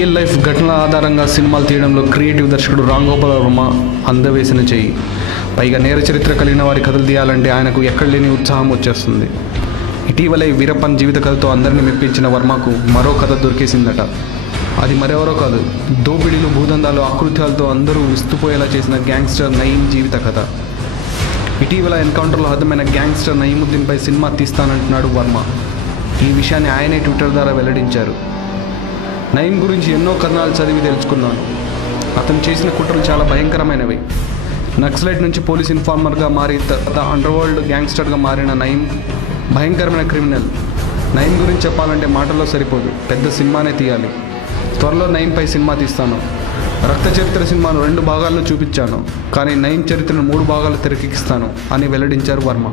Real life ఘటనల ఆధారంగా సినిమాలు తీయడంలో creative దర్శకుడు రామ్ గోపాల్ వర్మ అందవేసిన చెయ్యి. పైగా నేర చరిత్ర కలిగిన వారి కథలు తీయాలంటే ఆయనకు ఎక్కడ లేని ఉత్సాహం వచ్చేస్తుంది. ఇటీవలే వీరప్పన్ జీవిత కథతో అందరినీ మెప్పించిన వర్మకు మరో కథ దొరికేసిందట. అది మరెవరో కాదు, దోపిడీలు, భూదందాలు, ఆకృత్యాలతో అందరూ విస్తుపోయేలా చేసిన గ్యాంగ్స్టర్ నయీం జీవిత కథ. ఇటీవల ఎన్కౌంటర్లో హతమైన గ్యాంగ్స్టర్ నయీముద్దీన్పై సినిమా తీస్తానంటున్నాడు వర్మ. ఈ విషయాన్ని ఆయనే ట్విట్టర్ ద్వారా వెల్లడించారు. నయీం గురించి ఎన్నో కథనాలు చదివి తెలుసుకున్నాను. అతను చేసిన కుట్రలు చాలా భయంకరమైనవి. నక్సలైట్ నుంచి పోలీస్ ఇన్ఫార్మర్గా మారి తర్వాత అండర్వరల్డ్ గ్యాంగ్స్టర్గా మారిన నయీం భయంకరమైన క్రిమినల్. నయీం గురించి చెప్పాలంటే మాటల్లో సరిపోదు, పెద్ద సినిమానే తీయాలి. త్వరలో నయీంపై సినిమా తీస్తాను. రక్త చరిత్ర సినిమాను 2 భాగాల్లో చూపించాను, కానీ నయీం చరిత్రను 3 భాగాలు తెరకెక్కిస్తాను అని వెల్లడించారు వర్మ.